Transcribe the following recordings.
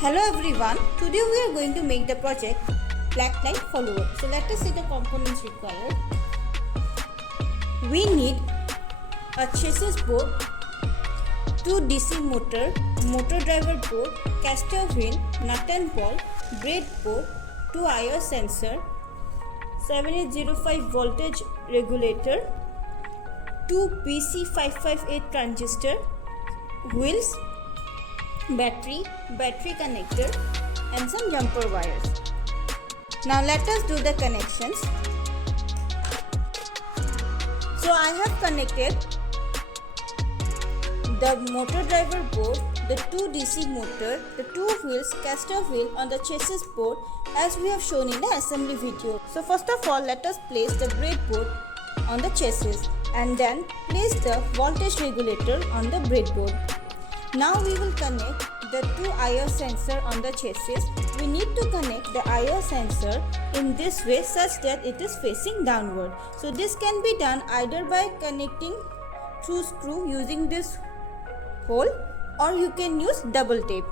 Hello everyone, today we are going to make the project black light follower. So let us see the components required. We need a chassis board, 2 DC motor driver board, caster wheel, nut and bolt, breadboard, 2 IR sensor, 7805 voltage regulator, 2 BC558 transistor, wheels, battery connector and some jumper wires. Now let us do the connections. So I have connected the motor driver board, the 2 DC motor, the 2 wheels, caster wheel on the chassis board as we have shown in the assembly video. So first of all, let us place the breadboard on the chassis and then place the voltage regulator on the breadboard. Now we will connect the 2 IR sensor on the chassis. We need to connect the IR sensor in this way such that it is facing downward. So this can be done either by connecting through screw using this hole, or you can use double tape.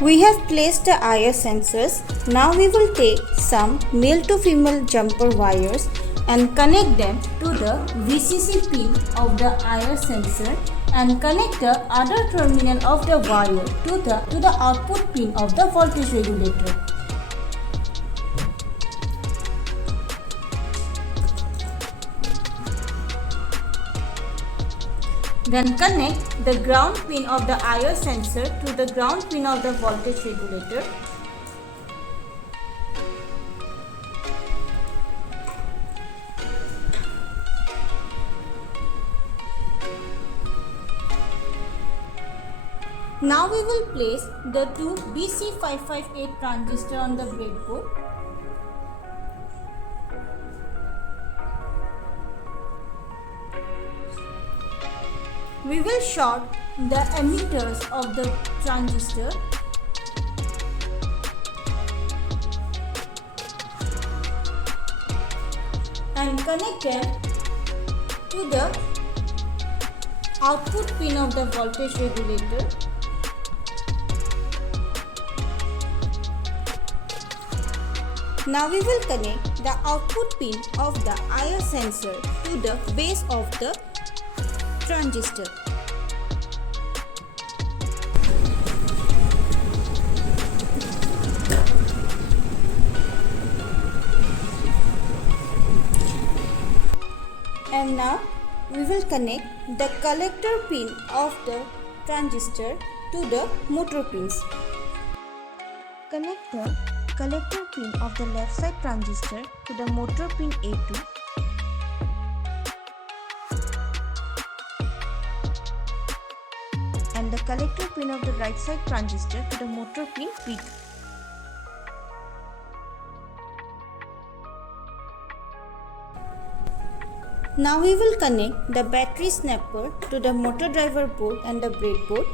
We have placed the IR sensors. Now we will take some male to female jumper wires and connect them to the VCC pin of the IR sensor and connect the other terminal of the wire to the output pin of the voltage regulator. Then connect the ground pin of the IR sensor to the ground pin of the voltage regulator. Now we will place the 2 BC558 transistor on the breadboard. We will short the emitters of the transistor and connect them to the output pin of the voltage regulator. Now we will connect the output pin of the IR sensor to the base of the transistor. And now we will connect the collector pin of the transistor to the motor pins. Connect the collector pin of the left side transistor to the motor pin A2 and the collector pin of the right side transistor to the motor pin P2. Now we will connect the battery snapper to the motor driver board and the breadboard.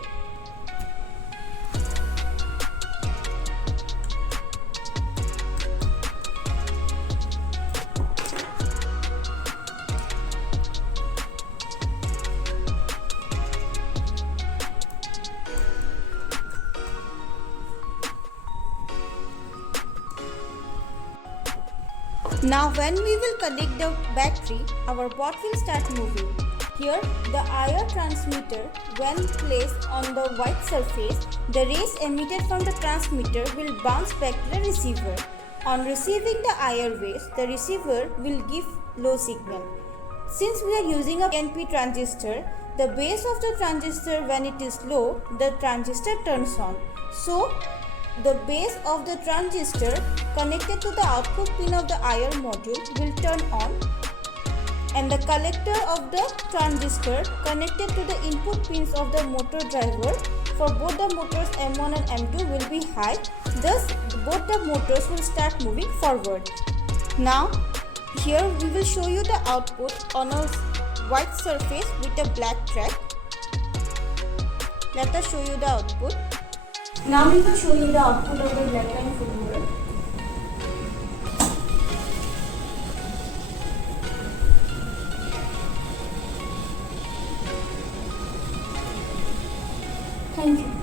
Now when we will connect the battery, our bot will start moving. Here the IR transmitter, when placed on the white surface, the rays emitted from the transmitter will bounce back to the receiver. On receiving the IR waves, the receiver will give low signal. Since we are using a PNP transistor, the base of the transistor, when it is low, the transistor turns on. So the base of the transistor connected to the output pin of the IR module will turn on, and the collector of the transistor connected to the input pins of the motor driver for both the motors M1 and M2 will be high. Thus both the motors will start moving forward. Now here we will show you the output on a white surface with a black track. Let us show you the output. Now we will show you the output of the black line follower. Thank you.